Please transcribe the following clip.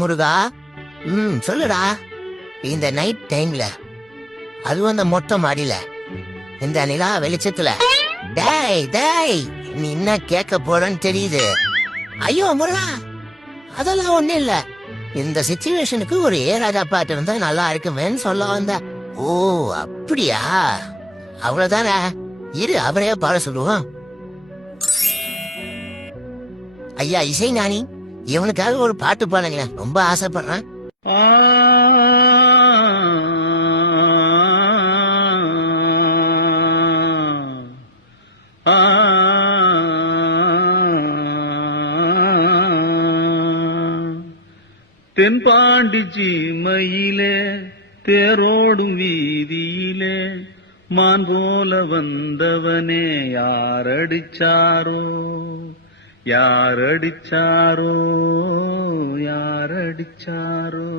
முருகா. சொல்லுடா. இந்த நைட் டைம்ல, அதுவும் அந்த மொட்டை மாடியில, இந்த நிலா வெளிச்சத்துல, டேய் டேய், நீ என்ன கேட்க போறன்னு தெரியுது. ஐயோ முருகா, அதெல்லாம் ஒண்ணு இல்ல. இந்த சிச்சுவேஷனுக்கு ஒரு ஏராஜா பாட்டு இருந்தா நல்லா இருக்குமேன்னு சொல்ல வந்த. ஓ அப்படியா, அவ்வளவுதானே. இரு, அவரே பாட சொல்லுவோம். ஐயா இசை ஞானி, இவனுக்காக ஒரு பாட்டு பாடுங்களேன், ரொம்ப ஆசைப்படுறேன். தென்பாண்டி சீமையிலே தேரோடும் வீதியிலே மான் போல வந்தவனே யாரடிச்சாரோ யாரடிச்சாரோ யாரடிச்சாரோ.